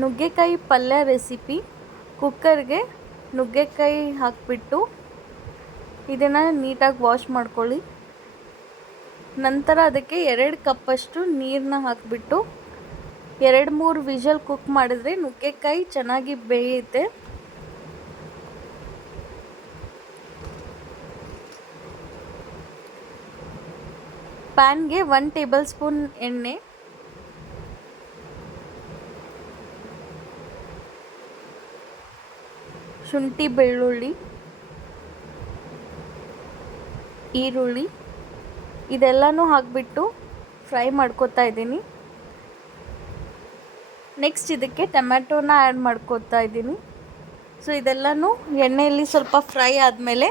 ನುಗ್ಗೆಕಾಯಿ ಪಲ್ಯ ರೆಸಿಪಿ. ಕುಕ್ಕರ್ಗೆ ನುಗ್ಗೆಕಾಯಿ ಹಾಕಿಬಿಟ್ಟು ಇದನ್ನು ನೀಟಾಗಿ ವಾಶ್ ಮಾಡ್ಕೊಳ್ಳಿ. ನಂತರ ಅದಕ್ಕೆ 2 ಕಪ್ಪಷ್ಟು ನೀರನ್ನ ಹಾಕಿಬಿಟ್ಟು 2-3 ವಿಷಲ್ ಕುಕ್ ಮಾಡಿದ್ರೆ ನುಗ್ಗೆಕಾಯಿ ಚೆನ್ನಾಗಿ ಬೇಯುತ್ತೆ. ಪ್ಯಾನ್ಗೆ 1 ಟೇಬಲ್ ಸ್ಪೂನ್ ಎಣ್ಣೆ, ಶುಂಠಿ ಬೆಳ್ಳುಳ್ಳಿ, ಈರುಳ್ಳಿ ಇದೆಲ್ಲನೂ ಹಾಕಿಬಿಟ್ಟು ಫ್ರೈ ಮಾಡ್ಕೊತಾ ಇದ್ದೀನಿ. ನೆಕ್ಸ್ಟ್ ಇದಕ್ಕೆ ಟೊಮ್ಯಾಟೋನ ಆ್ಯಡ್ ಮಾಡ್ಕೊತಾ ಇದ್ದೀನಿ. ಸೊ ಇದೆಲ್ಲನೂ ಎಣ್ಣೆಯಲ್ಲಿ ಸ್ವಲ್ಪ ಫ್ರೈ ಆದಮೇಲೆ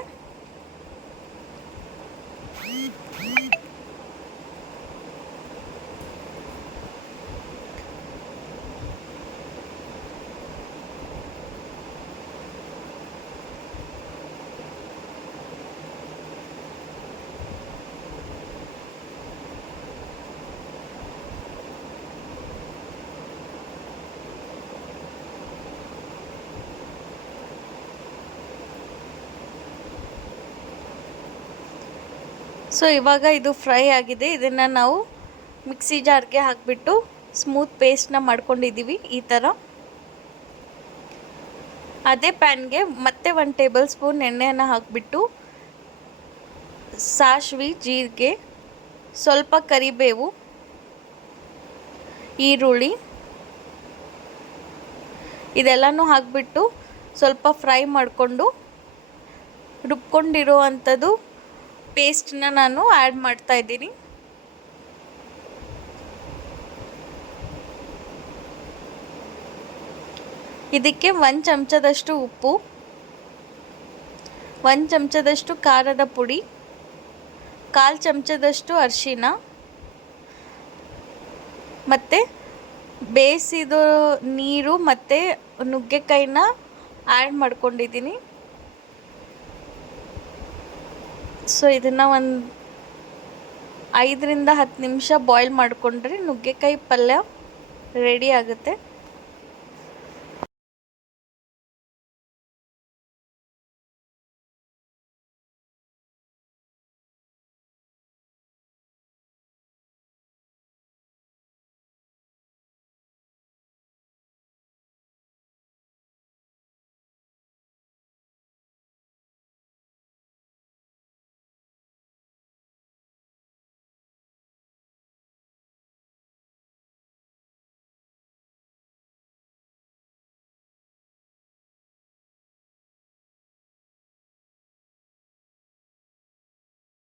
ಸೊ ಇವಾಗ ಇದು ಫ್ರೈ ಆಗಿದೆ. ಇದನ್ನು ನಾವು ಮಿಕ್ಸಿ ಜಾರ್ಗೆ ಹಾಕಿಬಿಟ್ಟು ಸ್ಮೂತ್ ಪೇಸ್ಟ್ನ ಮಾಡ್ಕೊಂಡಿದ್ದೀವಿ. ಈ ಥರ ಅದೇ ಪ್ಯಾನ್ಗೆ ಮತ್ತೆ 1 ಟೇಬಲ್ ಸ್ಪೂನ್ ಎಣ್ಣೆಯನ್ನು ಹಾಕಿಬಿಟ್ಟು ಸಾಸಿವೆ, ಜೀರಿಗೆ, ಸ್ವಲ್ಪ ಕರಿಬೇವು, ಈರುಳ್ಳಿ ಇದೆಲ್ಲನೂ ಹಾಕಿಬಿಟ್ಟು ಸ್ವಲ್ಪ ಫ್ರೈ ಮಾಡಿಕೊಂಡು ರುಬ್ಕೊಂಡಿರೋ ಅಂಥದ್ದು ಪೇಸ್ಟನ್ನ ನಾನು ಆ್ಯಡ್ ಮಾಡ್ತಾ ಇದ್ದೀನಿ. ಇದಕ್ಕೆ 1 ಚಮಚದಷ್ಟು ಉಪ್ಪು, 1 ಚಮಚದಷ್ಟು ಖಾರದ ಪುಡಿ, 1/4 ಚಮಚದಷ್ಟು ಅರಿಶಿನ ಮತ್ತು ಬೇಯಿಸಿದ ನೀರು ಮತ್ತು ನುಗ್ಗೆಕಾಯಿನ ಆ್ಯಡ್ ಮಾಡ್ಕೊಂಡಿದ್ದೀನಿ. ಸೊ ಇದನ್ನು ಒಂದು 5 ರಿಂದ 10 ನಿಮಿಷ ಬಾಯ್ಲ್ ಮಾಡಿಕೊಂಡ್ರೆ ನುಗ್ಗೆಕಾಯಿ ಪಲ್ಯ ರೆಡಿ ಆಗುತ್ತೆ.